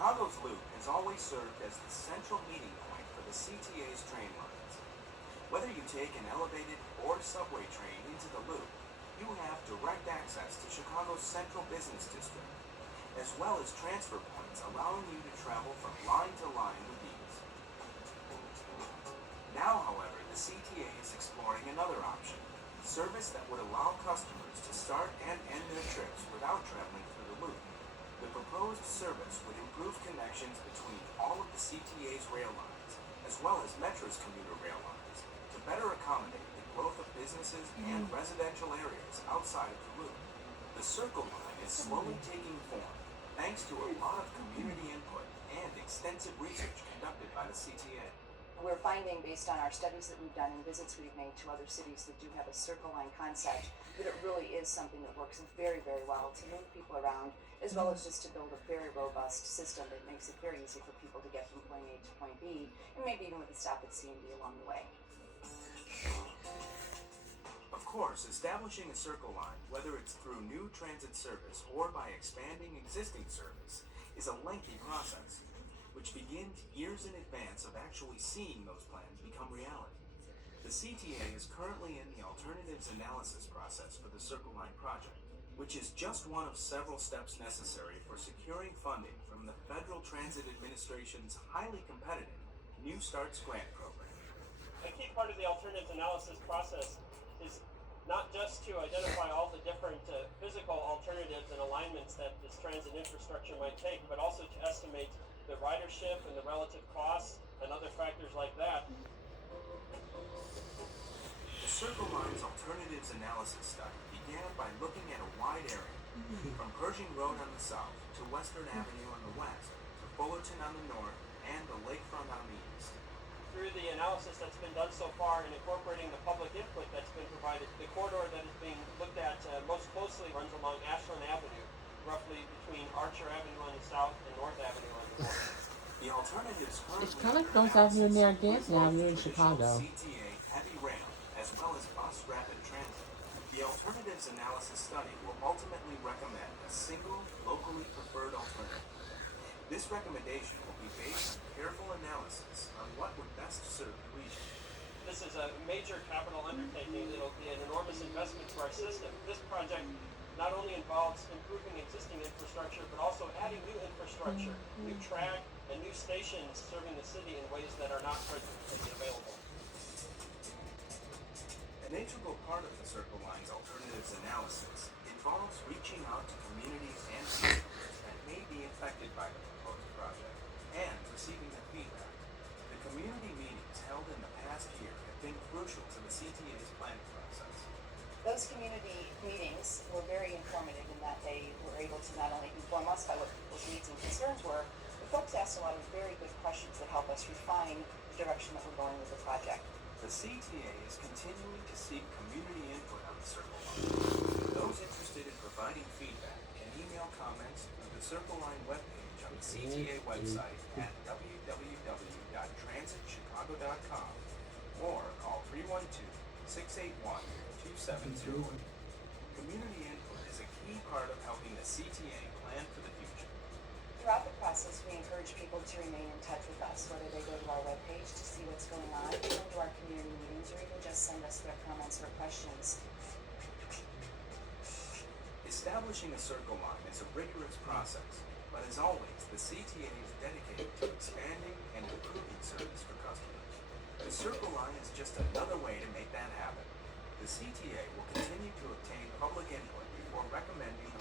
Chicago's Loop has always served as the central meeting point for the CTA's train lines. Whether you take an elevated or subway train into the Loop, you have direct access to Chicago's central business district, as well as transfer points allowing you to travel from line to line with ease. Now, however, the CTA is exploring another option, service that would allow customers to start and end their trips without traveling through the Loop. The proposed service would improve connections between all of the CTA's rail lines, as well as Metro's commuter rail lines, to better accommodate the growth of businesses and residential areas outside of the Loop. The Circle Line is slowly taking form, thanks to a lot of community input and extensive research conducted by the CTA. We're finding, based on our studies that we've done and visits we've made to other cities that do have a Circle Line concept, that it really is something that works very, very well to move people around, as well as just to build a very robust system that makes it very easy for people to get from point A to point B, and maybe even with a stop at C and D along the way. Of course, establishing a Circle Line, whether it's through new transit service or by expanding existing service, is a lengthy process, which begins years in advance of actually seeing those plans become reality. The CTA is currently in the alternatives analysis process for the Circle Line project, which is just one of several steps necessary for securing funding from the Federal Transit Administration's highly competitive New Starts Grant program. A key part of the alternatives analysis process is not just to identify all the different physical alternatives and alignments that this transit infrastructure might take, but also to estimate the ridership and the relative costs and other factors like that. The Circle Line's alternatives analysis study began by looking at a wide area, from Pershing Road on the south to Western Avenue on the west, to Fullerton on the north, and the lakefront on the east. Through the analysis that's been done so far and incorporating the public input that's been provided, the corridor that is being looked at most closely runs along Ashland Avenue, roughly between Archer Avenue on the south and North Avenue on the north. The alternatives currently It's kind of like North Avenue near Dancing Avenue in traditional Chicago. CTA heavy rail as well as bus rapid transit. The alternatives analysis study will ultimately recommend a single, locally preferred alternative. This recommendation will be based on careful analysis on what would best serve the region. This is a major capital undertaking. It'll be an enormous investment for our system. This project not only involves improving existing infrastructure, but also adding new infrastructure, new track, and new stations serving the city in ways that are not presently available. An integral part of the Circle Line's alternatives analysis involves reaching out to communities and customers that may be affected by the proposed project and receiving their feedback. The community meetings held in the past year have been crucial to the CTA's planning process. Those community meetings were very informative in that they were able to not only inform us by what people's needs and concerns were, but folks asked a lot of very good questions that help us refine the direction that we're going with the project. The CTA is continuing to seek community input on the Circle Line. Those interested in providing feedback can email comments through the Circle Line webpage on the CTA website at www.transitchicago.com or call 312-681-2701. Community input is a key part of helping the CTA plan for the future. Throughout the process, we encourage people to remain in touch with us, whether they go to our webpage to see what's going on, come to our community meetings, or even just send us their comments or questions. Establishing a Circle Line is a rigorous process, but as always, the CTA is dedicated to expanding and improving service for customers. The Circle Line is just another way to make that happen. The CTA will continue to obtain public input before recommending a